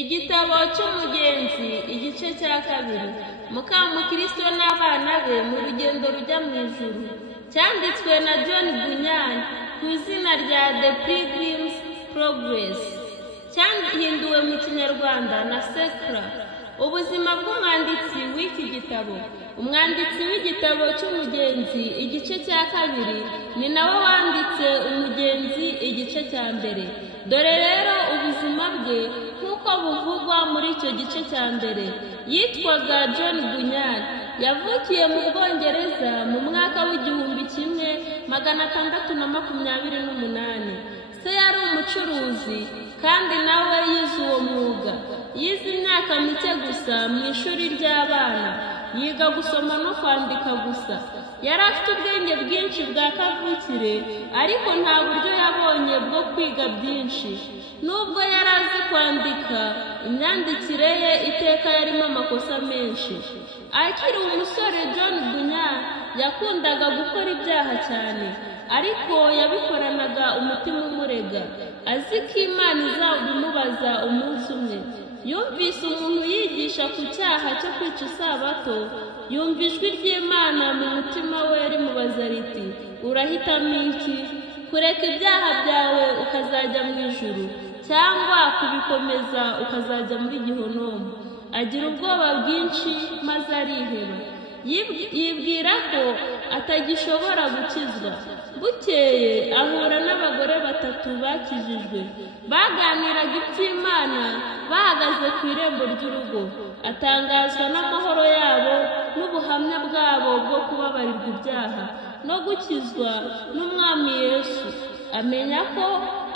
Igitabo cy'umugenzi igice cya kabiri. Mukamukristo n'abana be mu rugendo rujya mu ijuru. Cyanditswe na John Bunyan ku izina rya The Pilgrim's Progress. Cyahinduwe mu Kinyarwanda na Sekra. Ubuzima bw'umwanditsi w'iki gitabo. Umwanditsi w'igitabo cy'umugenzi igice cya kabiri ni nawe wanditse umugenzi igice cya mbere. Dore rero ubuzima bwe nk'uko buvugwa muri icyo gice cya mbere. Yitwaga John Bunyan. Yavukiye mu Bwongereza mu mwaka w'1628. Se yari umucuruzi kandi nawe yize uwo mwuga. Yize imyaka mike gusa mu ishuri ry'abana. Yiga gusoma no kwandika gusa. Yari afite ubwenge bwinshi bwa kavukire, ariko nta buryo yabonye bwo kwiga byinshi. Nubwo yari azi kwandika, imyandikire ye iteka yarimo amakosa menshi. Akiri umusore, John Bunyan yakundaga gukora ibyaha cyane, ariko yabikoranaga umutima umurega, azi ko Imana izabimubaza umunsi umwe. Yumvise umuntu yigisha ku cyaha cyo kwica isabato. Yumva ijwi ry'Imana mu mutima we rimubaza riti, urahitamo iki? Kureka ibyaha byawe ukazajya mu ijuru, cyangwa kubikomeza ukazajya muri Gihenomu? Agira ubwoba bwinshi maze ariheba. Yibwira ko atagishobora gukizwa. Bukeye ahura n'abagore 3 bakijijwe. Baganiraga iby'Imana bahagaze ku irembo ry'urugo. Atangazwa n'amahoro yabo n'ubuhamya bwabo bwo kubabarirwa ibyaha no gukizwa n'Umwami Yesu. Amenya ko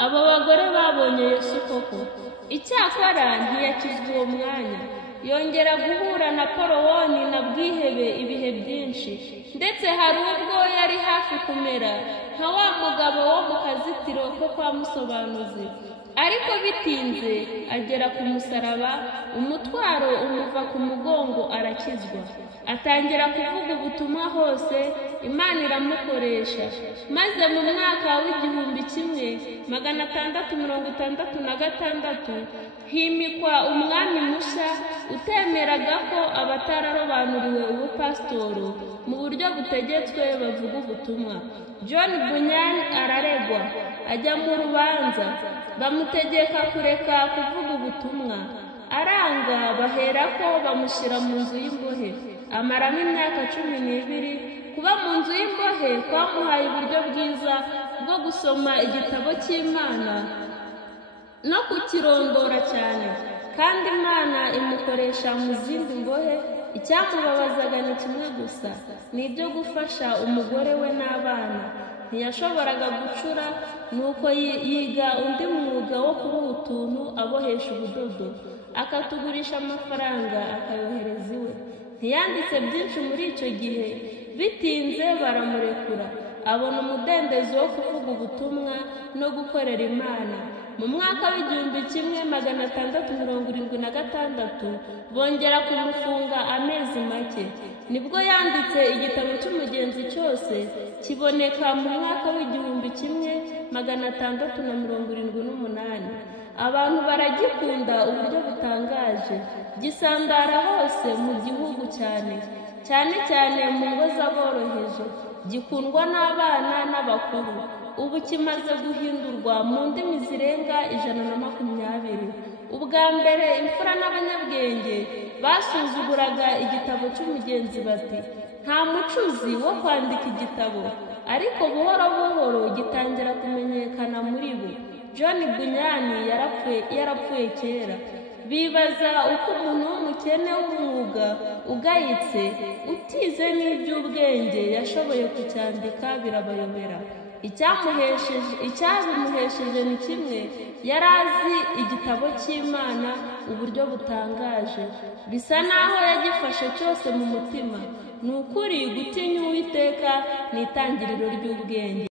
abo bagore babonye Yesu koko. Icyakora ntiyakizwa uwo mwanya. Yongera guhura na Porowoni na Bwihebe ibihe byinshi, ndetse hari ubwo yari hafi kumera nka wa mugabo wo mu kazitiro ko kwa Musobanuzi. Ariko bitinze agera ku musaraba, umutwaro umuva ku mugongo, arakizwa. Atangira kuvuga ubutumwa hose, Imana iramukoresha. Maze mu mwaka w'1666 himikwa umwami mushya utemeraga ko abatararobanuriwe ubupasitoro mu buryo butegetswe bavuga ubutumwa. John Bunyan araregwa, ajya mu rubanza. Bamutegeka kureka kuvuga ubutumwa. Aranga, baherako bamushyira mu nzu y'imbohe. Amaramo imyaka 12. Kuba mu nzu y'imbohe kwamuhaye uburyo bwiza bwo gusoma igitabo cy'Imana no kukirondora cyane, kandi Imana imukoresha mu zindi mbohe. Icyamubabazaga ni kimwe gusa, ni ibyo gufasha umugore we n'abana. Ntiyashoboraga gucura, nuko yiga undi mwuga wo kuboha utuntu abohesha ubudodo, akatugurisha amafaranga akayohereza iwe. Ntiyanditse byinshi muri icyo gihe. Bitinze baramurekura, abona umudendezo wo kuvuga ubutumwa no gukorera Imana. Mu mwaka w'1676 bongera kumufunga amezi make. Nibwo yanditse igitabo cy'umugenzi cyose. Kiboneka mu mwaka w'1678. Abantu baragikunda uburyo butangaje. Gisandara hose mu gihugu cyane cyane mu ngo z'aboroheje. Gikundwa n'abana n'abakuru. Ubu kimaze guhindurwa mu ndimi zirenga 120. Ubwa mbere imfura n'abanyabwenge basuzuguraga igitabo cy'umugenzi bati, nta mucuzi wo kwandika igitabo. Ariko buhoro buhoro gitangira kumenyekana muri bo. John Bunyan yarapfuye kera. Bibaza uko umuntu w'umukene w'umwuga ugayitse utize n'iby'ubwenge yashoboye kucyandika. Birabayobera. Icyabimuhesheje ni kimwe, yari azi igitabo cy'Imana uburyo butangaje. Bisa naho yagifashe cyose mu mutima. Ni ukuri, gutinya Uwiteka ni itangiriro ry'ubwenge.